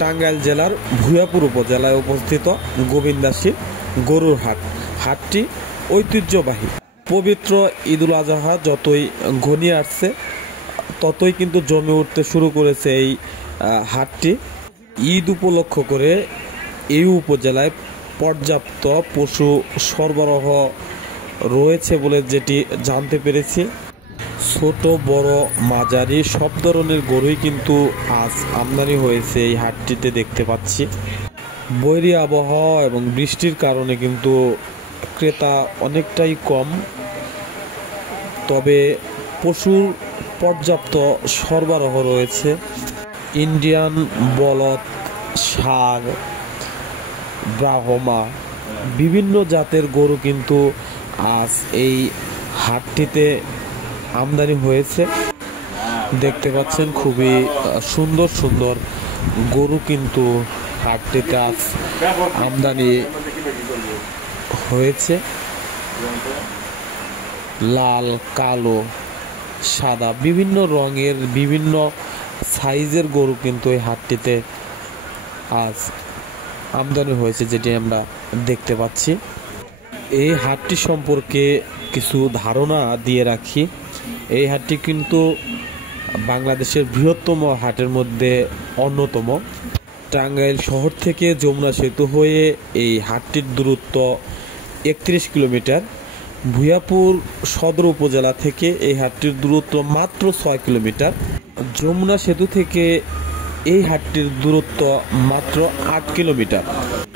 টাঙ্গাইল জেলার ভূয়াপুর উপজেলায় অবস্থিত গোবিন্দাসী গরুর হাট। হাটটি ঐতিহ্যবাহী। পবিত্র ঈদুল আজহা যতই ঘনিয়ে আসছে ততই কিন্তু জমে উঠতে শুরু করেছে এই হাটটি। ঈদ উপলক্ষ করে এই উপজেলায় পর্যাপ্ত পশু সরবরাহ রয়েছে বলে যেটি জানতে পেরেছি। ছোট বড় মাঝারি সব ধরনের গরুই কিন্তু আজ আমদানি হয়েছে এই হাটটিতে দেখতে পাচ্ছি। বৈরী আবহাওয়া এবং বৃষ্টির কারণে কিন্তু ক্রেতা অনেকটাই কম, তবে পশুর পর্যাপ্ত সরবরাহ রয়েছে। ইন্ডিয়ান বলদ, ষাঁড়, ব্রাহ্মা বিভিন্ন জাতের গরু কিন্তু আজ এই হাটটিতে আমদানি হয়েছে। দেখতে পাচ্ছেন খুবই সুন্দর সুন্দর গরু কিন্তু হাটটিতে আজ আমদানি হয়েছে। লাল, কালো, সাদা বিভিন্ন রঙের বিভিন্ন সাইজের গরু কিন্তু এই হাটটিতে আজ আমদানি হয়েছে, যেটি আমরা দেখতে পাচ্ছি। এই হাটটি সম্পর্কে কিছু ধারণা দিয়ে রাখি। এই হাটটি কিন্তু বাংলাদেশের বৃহত্তম হাটের মধ্যে অন্যতম। টাঙ্গাইল শহর থেকে যমুনা সেতু হয়ে এই হাটটির দূরত্ব 31 কিলোমিটার। ভূয়াপুর সদর উপজেলা থেকে এই হাটটির দূরত্ব মাত্র 6 কিলোমিটার। যমুনা সেতু থেকে এই হাটটির দূরত্ব মাত্র 8 কিলোমিটার।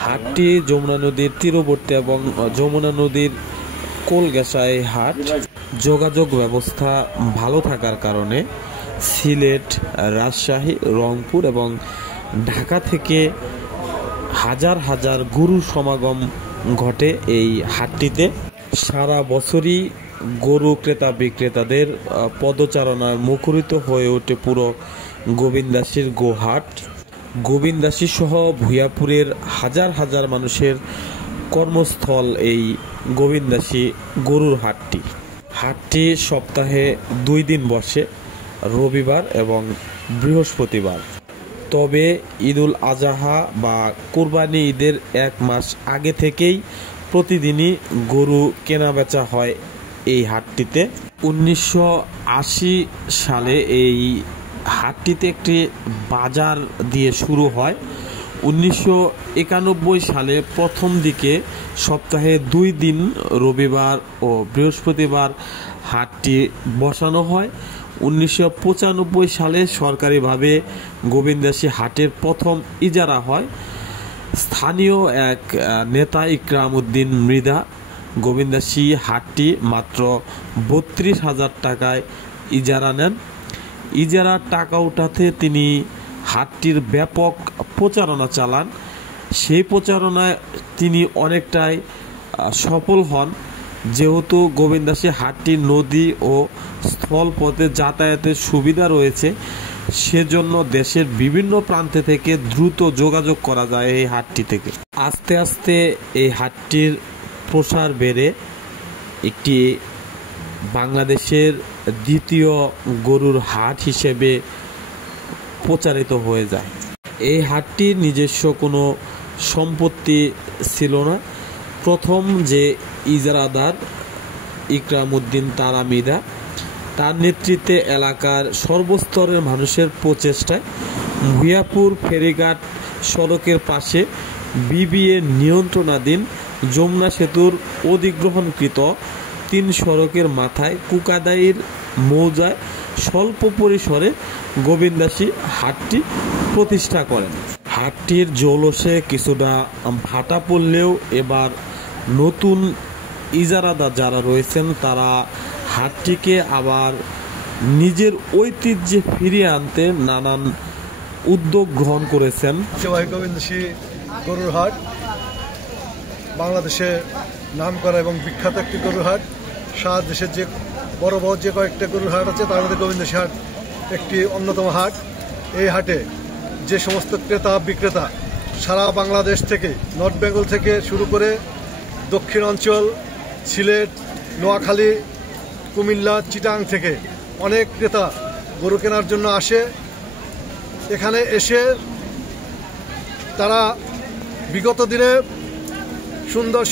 হাটটি যমুনা নদীর তীরবর্তী এবং যমুনা নদীর কোল ঘেঁষা এই হাট। যোগাযোগ ব্যবস্থা ভালো থাকার কারণে সিলেট, রাজশাহী, রংপুর এবং ঢাকা থেকে হাজার হাজার গরুর সমাগম ঘটে এই হাটটিতে। সারা বছরই গরু ক্রেতা বিক্রেতাদের পদচারণায় মুখরিত হয়ে ওঠে পুরো গোবিন্দাসীর গোহাট। গোবিন্দাসী সহ ভূয়াপুরের হাজার হাজার মানুষের কর্মস্থল এই গোবিন্দাসী গরুর হাটটি। হাটটি সপ্তাহে 2 দিন বসে, রবিবার এবং বৃহস্পতিবার। তবে ঈদুল আজহা বা কুরবানি ঈদের 1 মাস আগে থেকেই প্রতিদিনই গরু কেনা বেচা হয় এই হাটটিতে। 1980 সালে এই হাটটিতে একটি বাজার দিয়ে শুরু হয়। 1991 সালে প্রথম দিকে সপ্তাহে 2 দিন রবিবার ও বৃহস্পতিবার হাটটি বসানো হয়। 1995 সালে সরকারিভাবে গোবিন্দাসী হাটের প্রথম ইজারা হয়। স্থানীয় এক নেতা ইকরাম উদ্দিন মৃধা গোবিন্দাসী হাটটি মাত্র 32,000 টাকায় ইজারা নেন। ইজারার টাকা উঠাতে তিনি হাটটির ব্যাপক প্রচারণা চালান। সেই প্রচারণায় তিনি অনেকটাই সফল হন। যেহেতু গোবিন্দাসী হাটটি নদী ও স্থলপথে যাতায়াতের সুবিধা রয়েছে, সেজন্য দেশের বিভিন্ন প্রান্তে থেকে দ্রুত যোগাযোগ করা যায় এই হাটটি থেকে। আস্তে আস্তে এই হাটটির প্রসার বেড়ে একটি বাংলাদেশের দ্বিতীয় গরুর হাট হিসেবে প্রচারিত হয়ে যায়। এই হাটটির নিজস্ব কোনো সম্পত্তি ছিল না। প্রথম যে ইজারাদার ইকরাম উদ্দিন মৃধা, তার নেতৃত্বে এলাকার সর্বস্তরের মানুষের প্রচেষ্টায় ভূয়াপুর ফেরিঘাট সড়কের পাশে বিবিএ নিয়ন্ত্রণাধীন যমুনা সেতুর অধিগ্রহণকৃত 3 সড়কের মাথায় কুকাদাইর মৌজায় স্বল্প পরিসরে গোবিন্দাসী হাটটি প্রতিষ্ঠা করেন। হাটটির জৌলসে কিছুটা ভাটা পড়লেও এবার নতুন ইজারাদার যারা রয়েছেন তারা হাটটিকে আবার নিজের ঐতিহ্যে ফিরিয়ে আনতে নানান উদ্যোগ গ্রহণ করেছেন। গোবিন্দাসী গরুর হাট বাংলাদেশে নামকরা এবং বিখ্যাত একটি গরুর হাট। সারা দেশের যে বড় বড় যে কয়েকটা গরুর হাট আছে তার মধ্যে গোবিন্দাসী হাট একটি অন্যতম হাট। এই হাটে যে সমস্ত ক্রেতা বিক্রেতা সারা বাংলাদেশ থেকে, নর্থ বেঙ্গল থেকে শুরু করে দক্ষিণ অঞ্চল, সিলেট, নোয়াখালী, কুমিল্লা, চিটাং থেকে অনেক ক্রেতা গরু কেনার জন্য আসে। এখানে এসে তারা বিগত দিনে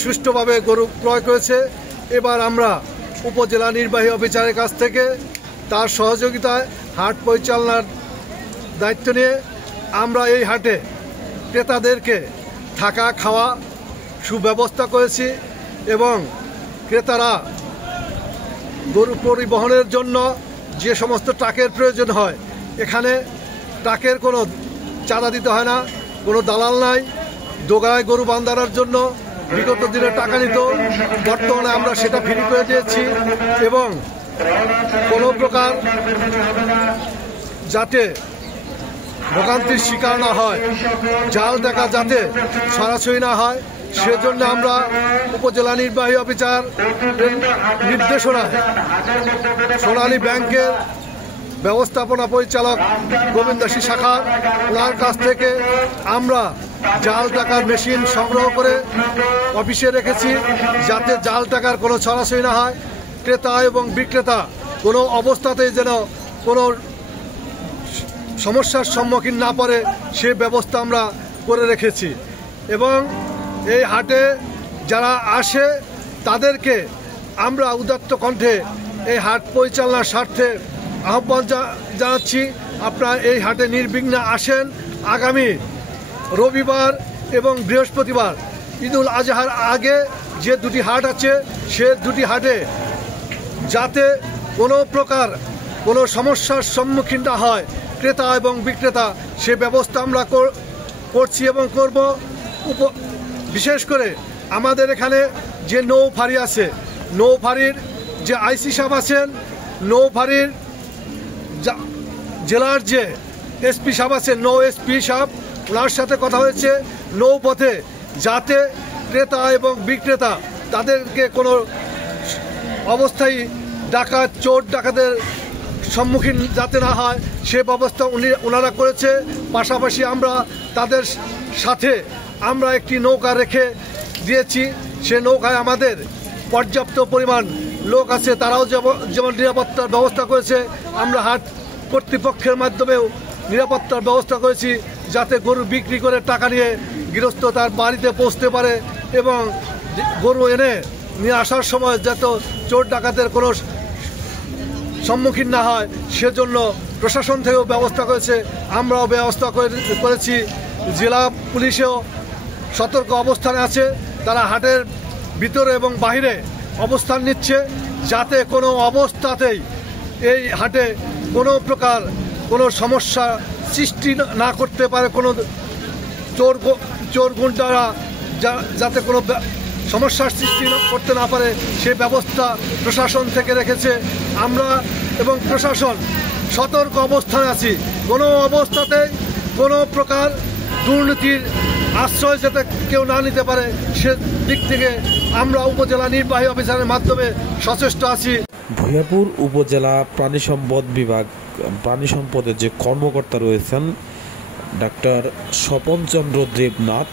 সুষ্ঠুভাবে গরু ক্রয় করেছে। এবার আমরা উপজেলা নির্বাহী অফিসারের কাছ থেকে তার সহযোগিতায় হাট পরিচালনার দায়িত্ব নিয়ে আমরা এই হাটে ক্রেতাদেরকে থাকা খাওয়া সুব্যবস্থা করেছি এবং ক্রেতারা গরু পরিবহনের জন্য যে সমস্ত ট্রাকের প্রয়োজন হয়, এখানে ট্রাকের কোনো চাঁদা দিতে হয় না, কোনো দালাল নাই। দোগায় গরু বান্ধানোর জন্য বিগত দিনে টাকা নিত, বর্তমানে আমরা সেটা ফ্রি করে দিয়েছি এবং কোনো প্রকার যাতে ভোগান্তির শিকার না হয়, জাল দেখা যাতে সরাসরি না হয়, সেজন্য আমরা উপজেলা নির্বাহী অফিসার নির্দেশনায় সোনালী ব্যাংকের ব্যবস্থাপনা পরিচালক গোবিন্দাসী শাখা ওনার কাছ থেকে আমরা জাল টাকার মেশিন সংগ্রহ করে অফিসে রেখেছি, যাতে জাল টাকার কোনো সরাসরি না হয়, ক্রেতা এবং বিক্রেতা কোনো অবস্থাতেই যেন কোনো সমস্যার সম্মুখীন না পড়ে সে ব্যবস্থা আমরা করে রেখেছি। এবং এই হাটে যারা আসে তাদেরকে আমরা উদাত্ত কণ্ঠে এই হাট পরিচালনার স্বার্থে আহ্বান জানাচ্ছি, আপনারা এই হাটে নির্বিঘ্নে আসেন। আগামী রবিবার এবং বৃহস্পতিবার ঈদুল আজহার আগে যে দুটি হাট আছে, সে দুটি হাটে যাতে কোনো প্রকার কোনো সমস্যার সম্মুখীন না হয় ক্রেতা এবং বিক্রেতা, সে ব্যবস্থা আমরা করছি এবং করব। বিশেষ করে আমাদের এখানে যে নৌফারি আছে, নৌফারির যে আইসি সাহেব আছেন, নৌফারির জেলার যে এসপি সাহেব আছেন, নৌ এসপি সাহেব, ওনার সাথে কথা হয়েছে নৌপথে যাতে ক্রেতা এবং বিক্রেতা তাদেরকে কোনো অবস্থায় ডাকাত চোর ডাকাতের সম্মুখীন যাতে না হয় সে ব্যবস্থা ওনারা করেছে। পাশাপাশি আমরা তাদের সাথে আমরা একটি নৌকা রেখে দিয়েছি, সে নৌকায় আমাদের পর্যাপ্ত পরিমাণ লোক আছে, তারাও যেমন নিরাপত্তার ব্যবস্থা করেছে। আমরা হাট কর্তৃপক্ষের মাধ্যমেও নিরাপত্তার ব্যবস্থা করেছি, যাতে গরু বিক্রি করে টাকা নিয়ে গৃহস্থ তার বাড়িতে পৌঁছতে পারে এবং গরু এনে নিয়ে আসার সময় যাতে চোর ডাকাতের কোনো সম্মুখীন না হয় সেজন্য প্রশাসন থেকেও ব্যবস্থা করেছে, আমরাও ব্যবস্থা করেছি। জেলা পুলিশেও সতর্ক অবস্থানে আছে, তারা হাটের ভিতরে এবং বাহিরে অবস্থান নিচ্ছে যাতে কোনো অবস্থাতেই এই হাটে কোনো প্রকার কোনো সমস্যা সৃষ্টি না করতে পারে, কোনো চোর গুন্ডারা যাতে কোনো সমস্যার সৃষ্টি করতে না পারে সে ব্যবস্থা প্রশাসন থেকে রেখেছে। আমরা এবং প্রশাসন সতর্ক অবস্থানে আছি, কোনো অবস্থাতেই কোনো প্রকার দুর্নীতির আশ্রয় যাতে কেউ না নিতে পারে সে দিক থেকে আমরা উপজেলা নির্বাহী অফিসারের মাধ্যমে সচেষ্ট আছি। ভূঞাপুর উপজেলা প্রাণী সম্পদ বিভাগ প্রাণী সম্পদের যে কর্মকর্তা রয়েছেন ডাক্তার স্বপন চন্দ্র দেবনাথ,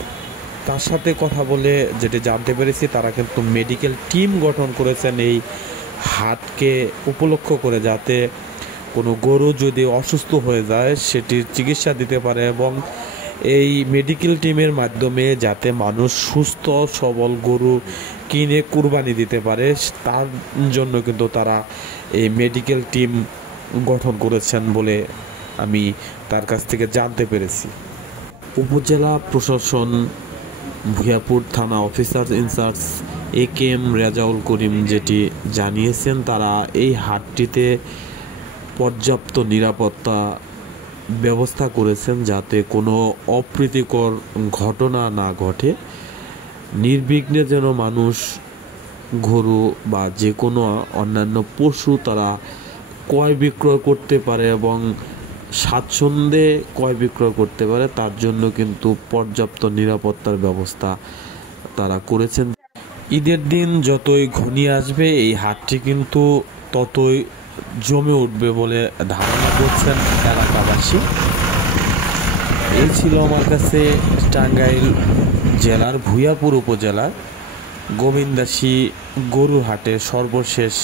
তার সাথে কথা বলে যেটি জানতে পেরেছি তারা কিন্তু মেডিকেল টিম গঠন করেছেন এই হাটকে উপলক্ষ করে, যাতে কোনো গরু যদি অসুস্থ হয়ে যায় সেটির চিকিৎসা দিতে পারে এবং এই মেডিকেল টিমের মাধ্যমে যাতে মানুষ সুস্থ সবল গরু কিনে কুরবানি দিতে পারে তার জন্য কিন্তু তারা এই মেডিকেল টিম গঠন করেছেন বলে আমি তার কাছ থেকে জানতে পেরেছি। উপজেলা প্রশাসন ভূঞাপুর থানা officer in charge AKM Rezaul Karim যেটি জানিয়েছেন, তারা এই হাটটিতে পর্যাপ্ত নিরাপত্তা ব্যবস্থা করেছেন যাতে কোনো অপ্রীতিকর ঘটনা না ঘটে, নির্বিঘ্নে যেন মানুষ গরু বা যে কোনো অন্যান্য পশু তারা ক্রয় বিক্রয় করতে পারে এবং স্বাচ্ছন্দ্যে ক্রয় বিক্রয় করতে পারে, তার জন্য কিন্তু পর্যাপ্ত নিরাপত্তার ব্যবস্থা তারা করেছেন। ঈদের দিন যতই ঘনিয়ে আসবে এই হাটটি কিন্তু ততই জমে উঠবে বলে ধারণা করছেন এলাকাবাসী। এই ছিল আমার কাছে টাঙ্গাইল জেলার ভূঞাপুর উপজেলার গোবিন্দাসী গরুর হাটের সর্বশেষ